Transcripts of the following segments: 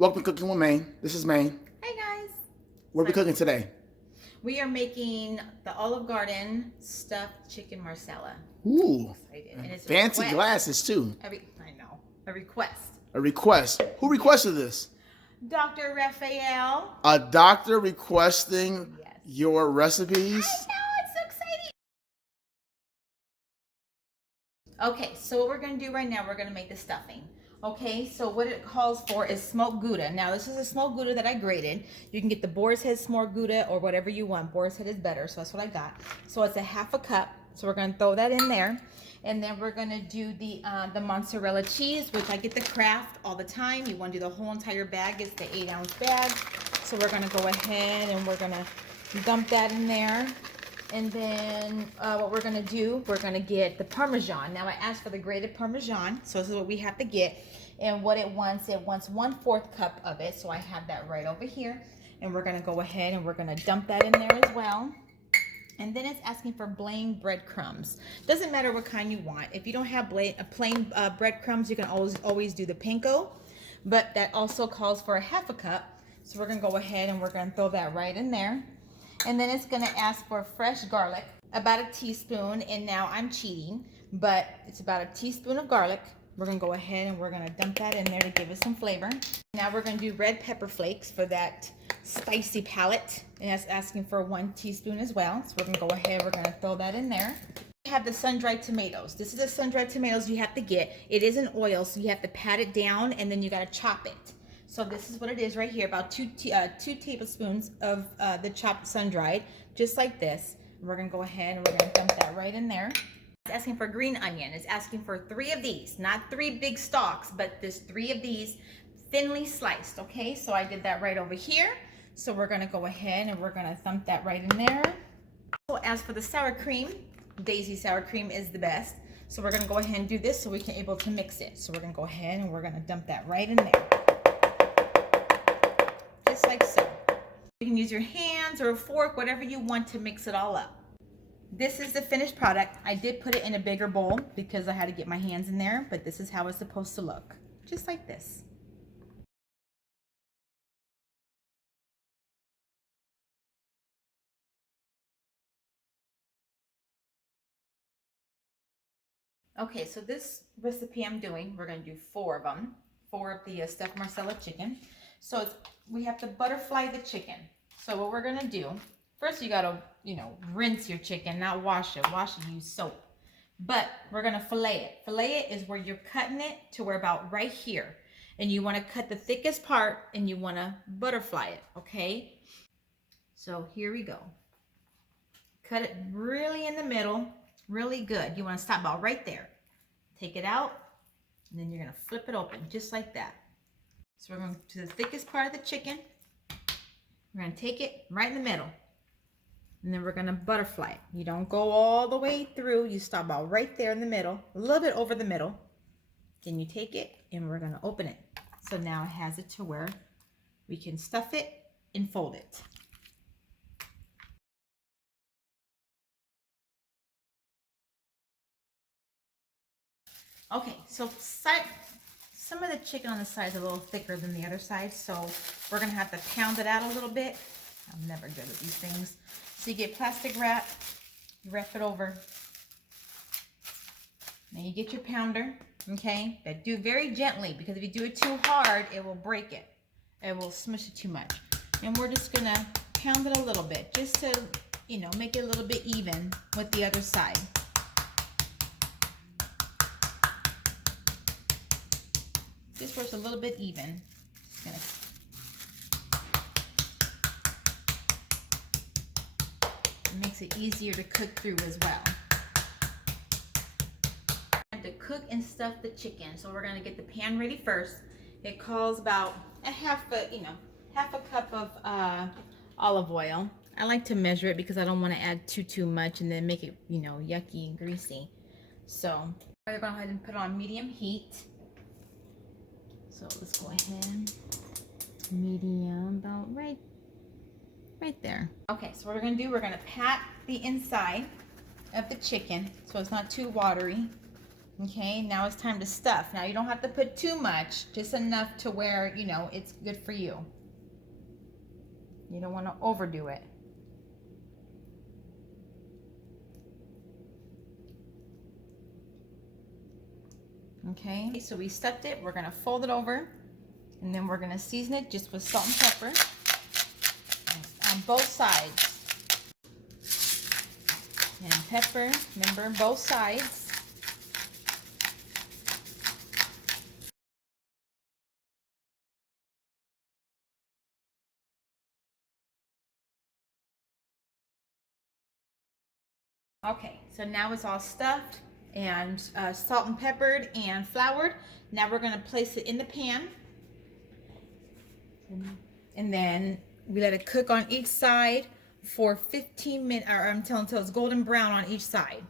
Welcome to Cooking with Maine. This is Maine. Hey guys. What are we cooking today? We are making the Olive Garden stuffed chicken Marsala. Ooh, And it's fancy glasses too. I know. A request. A request. Who requested this? Dr. Raphael. A doctor requesting Yes. your recipes? I know, it's so exciting. Okay, so what we're going to do right now, we're going to make the stuffing. Okay, so what it calls for is smoked Gouda. Now, this is a smoked Gouda that I grated. You can get the boar's head smoked Gouda or whatever you want. Boar's head is better, so that's what I got. So it's a half a cup. So we're going to throw that in there. And then we're going to do the mozzarella cheese, which I get the Kraft all the time. You want to do the whole entire bag. It's the 8-ounce bag. So we're going to go ahead and we're going to dump that in there. And then what we're going to do, we're going to get the Parmesan. Now I asked for the grated Parmesan, so this is what we have to get. And what it wants 1/4 cup of it. So I have that right over here. And we're going to go ahead and we're going to dump that in there as well. And then it's asking for plain breadcrumbs. Doesn't matter what kind you want. If you don't have plain breadcrumbs, you can always do the panko. But that also calls for a half a cup. So we're going to go ahead and we're going to throw that right in there. And then it's going to ask for fresh garlic, about a teaspoon. And now I'm cheating, but it's about a teaspoon of garlic. We're going to go ahead and we're going to dump that in there to give it some flavor. Now we're going to do red pepper flakes for that spicy palate. And that's asking for 1 teaspoon as well. So we're going to go ahead, we're going to throw that in there. We have the sun-dried tomatoes. This is the sun-dried tomatoes you have to get. It is in oil, so you have to pat it down and then you got to chop it. So this is what it is right here, about 2 tablespoons of the chopped sun-dried, just like this. We're going to go ahead and we're going to dump that right in there. It's asking for green onion. It's asking for 3 of these, not 3 big stalks, but there's 3 of these thinly sliced, okay? So I did that right over here. So we're going to go ahead and we're going to thump that right in there. So as for the sour cream, Daisy sour cream is the best. So we're going to go ahead and do this so we can able to mix it. So we're going to go ahead and we're going to dump that right in there. Just like so. You can use your hands or a fork, whatever you want to mix it all up. This is the finished product. I did put it in a bigger bowl because I had to get my hands in there, but this is how it's supposed to look. Just like this. Okay, so this recipe I'm doing, we're going to do 4 of them. 4 of the stuffed Marsala chicken. So we have to butterfly the chicken. So what we're going to do, first you got to, rinse your chicken, not wash it. Wash it, use soap. But we're going to fillet it. Fillet it is where you're cutting it to where about right here. And you want to cut the thickest part and you want to butterfly it, okay? So here we go. Cut it really in the middle, really good. You want to stop about right there. Take it out, and then you're going to flip it open just like that. So we're going to the thickest part of the chicken. We're going to take it right in the middle. And then we're going to butterfly it. You don't go all the way through. You stop about right there in the middle, a little bit over the middle. Then you take it and we're going to open it. So now it has it to where we can stuff it and fold it. Okay, so some of the chicken on the side is a little thicker than the other side, so we're going to have to pound it out a little bit. I'm never good at these things. So you get plastic wrap, you wrap it over. Now you get your pounder, okay? But do it very gently, because if you do it too hard, it will break it. It will smush it too much. And we're just going to pound it a little bit, just to, make it a little bit even with the other side. Just where it's a little bit even. Just gonna... It makes it easier to cook through as well. To cook and stuff the chicken. So we're gonna get the pan ready first. It calls about half a cup of olive oil. I like to measure it because I don't want to add too much and then make it, yucky and greasy. So we're gonna go ahead and put it on medium heat. So let's go ahead, medium, about right there. Okay, so what we're gonna do, we're gonna pat the inside of the chicken so it's not too watery. Okay, now it's time to stuff. Now you don't have to put too much, just enough to where, you know, it's good for you. You don't want to overdo it. Okay, so we stuffed it. We're gonna fold it over, and then we're gonna season it just with salt and pepper on both sides. And pepper, remember, both sides. Okay, so now it's all stuffed and salt and peppered and floured. Now we're gonna place it in the pan. And then we let it cook on each side for 15 minutes, or until it's golden brown on each side.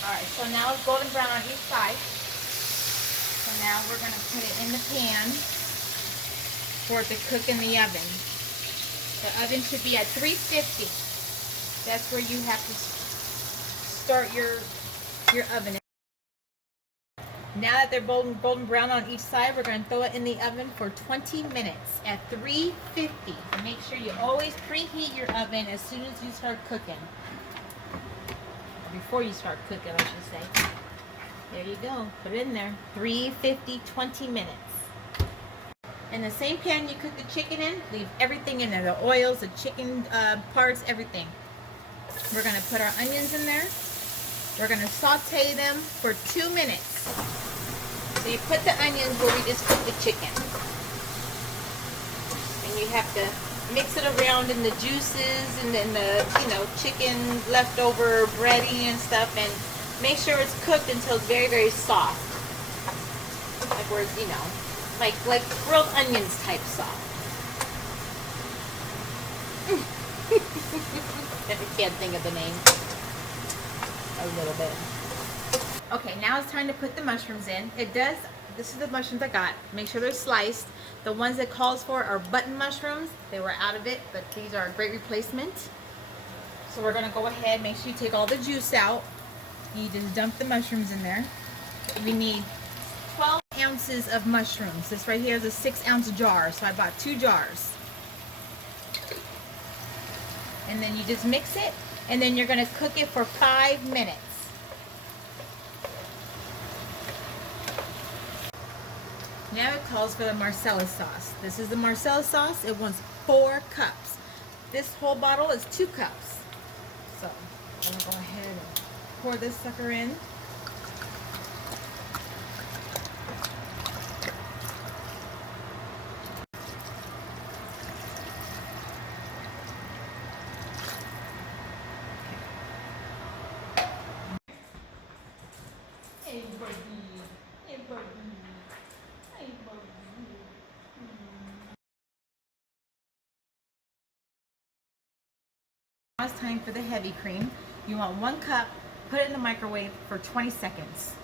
All right, so now it's golden brown on each side. So now we're gonna put it in the pan for it to cook in the oven. The oven should be at 350. That's where you have to start your oven. Now that they're golden brown on each side, we're going to throw it in the oven for 20 minutes at 350. And make sure you always preheat your oven as soon as you start cooking. Or before you start cooking, I should say. There you go. Put it in there. 350, 20 minutes. In the same pan you cook the chicken in, leave everything in there. The oils, the chicken parts, everything. We're going to put our onions in there. We're going to saute them for 2 minutes. So you put the onions where we just put the chicken. And you have to mix it around in the juices and then the, you know, chicken leftover breading and stuff, and make sure it's cooked until it's very, very soft. Like where it's, you know, like grilled onions type soft. I can't think of the name. A little bit. Okay, now it's time to put the mushrooms in. This is the mushrooms I got. Make sure they're sliced. The ones it calls for are button mushrooms. They were out of it, but these are a great replacement. So we're gonna go ahead, make sure you take all the juice out. You just dump the mushrooms in there. We need 12 ounces of mushrooms. This right here is a 6-ounce jar, so I bought 2 jars. And then you just mix it, and then you're gonna cook it for 5 minutes. Now it calls for the Marsala sauce. This is the Marsala sauce. It wants 4 cups. This whole bottle is 2 cups. So I'm gonna go ahead and pour this sucker in. Hey buddy, hey buddy, hey buddy. Now it's time for the heavy cream. You want 1 cup, put it in the microwave for 20 seconds.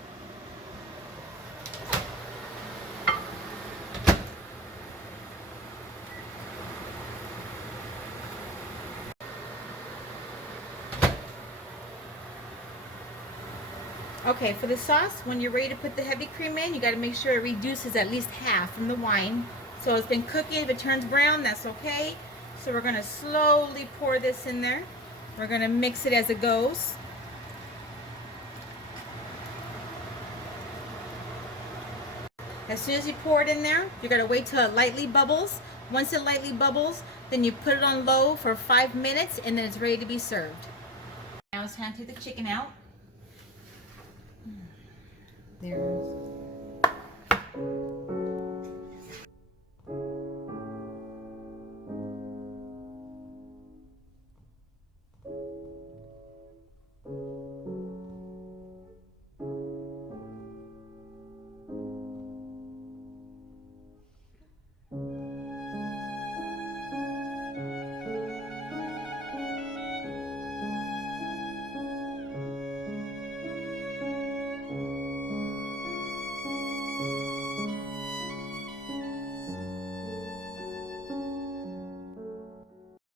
Okay, for the sauce, when you're ready to put the heavy cream in, you got to make sure it reduces at least half from the wine. So it's been cooking. If it turns brown, that's okay. So we're going to slowly pour this in there. We're going to mix it as it goes. As soon as you pour it in there, you're going to wait till it lightly bubbles. Once it lightly bubbles, then you put it on low for 5 minutes, and then it's ready to be served. Now it's time to take the chicken out. There's